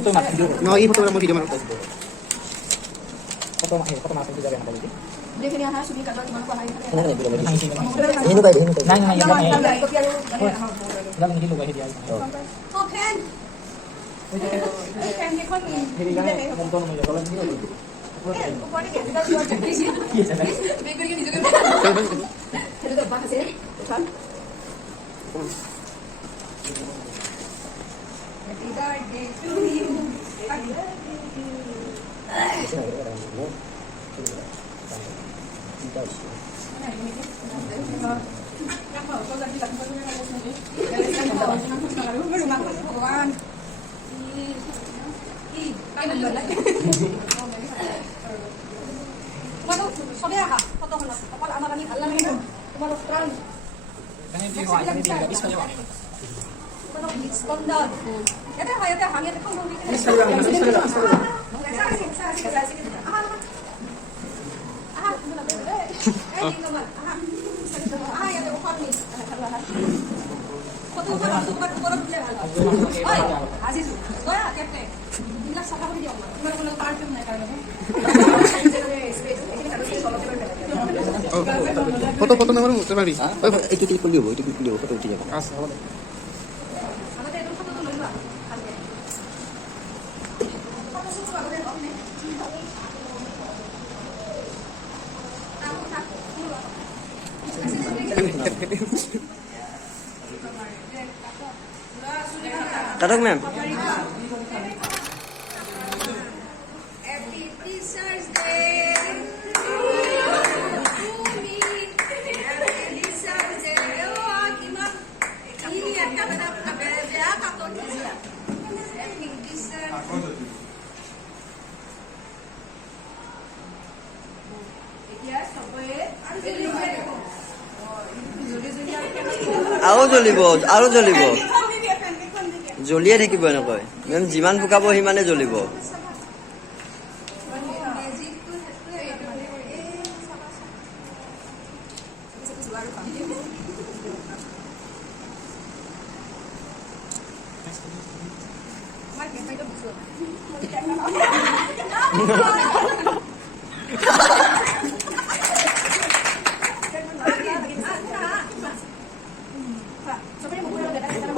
No, ini foto mo video man. Foto masuk juga yang tadi. Dia kini ha subi ka di man ko hay. Ini lugar ini. Nang yang Yang yang. ko piano. Dalam ini lugar dia. Oh pen. Pen ni kon ni. Hindi kan nonton mo kalau ini. Ko ni ke da jual jadi sih. Bakery ni juga. Itu dah bahas ya. Kan? Happy birthday to you. Foto-foto naman mo, Mari. Itu klik dulu, foto itu ya. Tarik ma'am. Happy Teacher's Day. আৰু জ্বলিব জ্বলিয়ে থাকিব এনেকৈ ma'am যিমান ফুকাব সিমানে জ্বলিব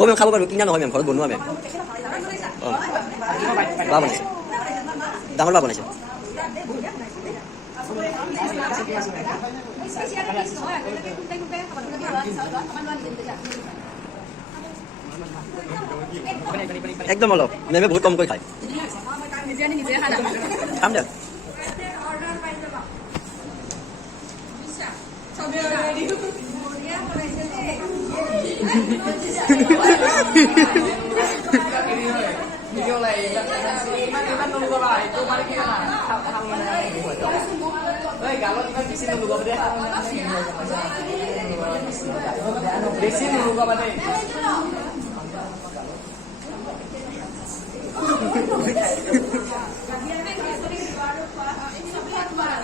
ও ma'am খাব পাৰো কিনা নহয় মেম ঘৰত বনোৱা মেম বা বনাইছে ডাঙৰ বা বনাইছে একদম অলপ মেমে বহুত কমকৈ খায় খাম দে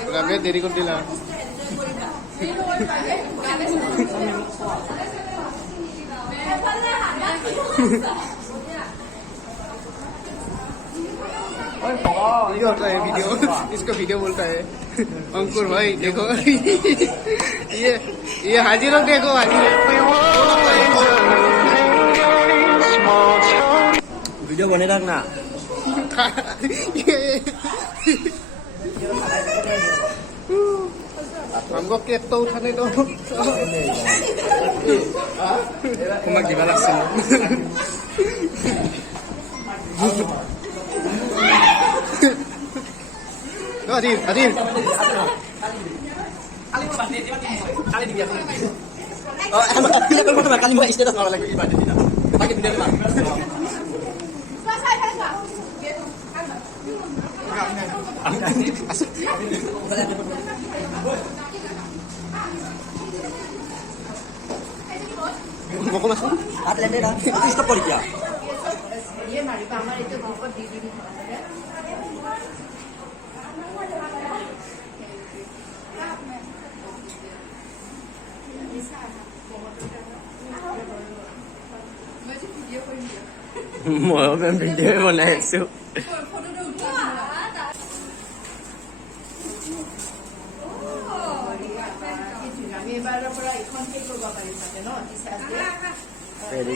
Kami diri ko dila. ये होता है वीडियो इसको वीडियो बोलता है अंकुर भाई देखो ये हाजिर हो देखो हाजिर वीडियो बने रखना हमको केक तो उठाने दो Kumar gimana sih Adil, Adil. Oh, kita kalau foto kali mau istilah orang lagi ibadah tidak. Pakai video lima. Mau kemana? Atlet dah. Itu stop polik ya. Dia mari pamer itu kok di sini. Mau video बनाए আমি এবাৰৰ পৰা এখন শেষ কৰিব পাৰিম তাতে ন teachers day very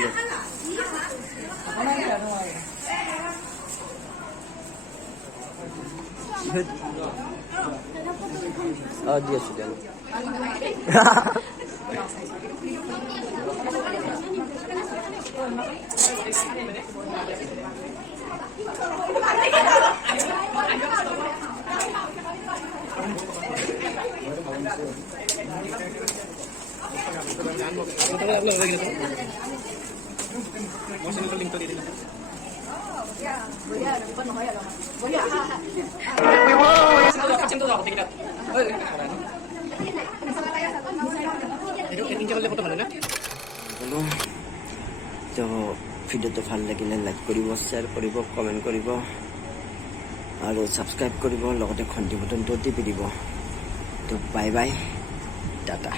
good দি আছো দিয়া তো ভিডিঅ'টো ভাল লাগিলে লাইক কৰিব শ্বেয়াৰ কৰিব কমেণ্ট কৰিব আৰু ছাবস্ক্ৰাইব কৰিব লগতে ঘণ্টি বটনটো টিপি দিব তো বাই বাই টাটা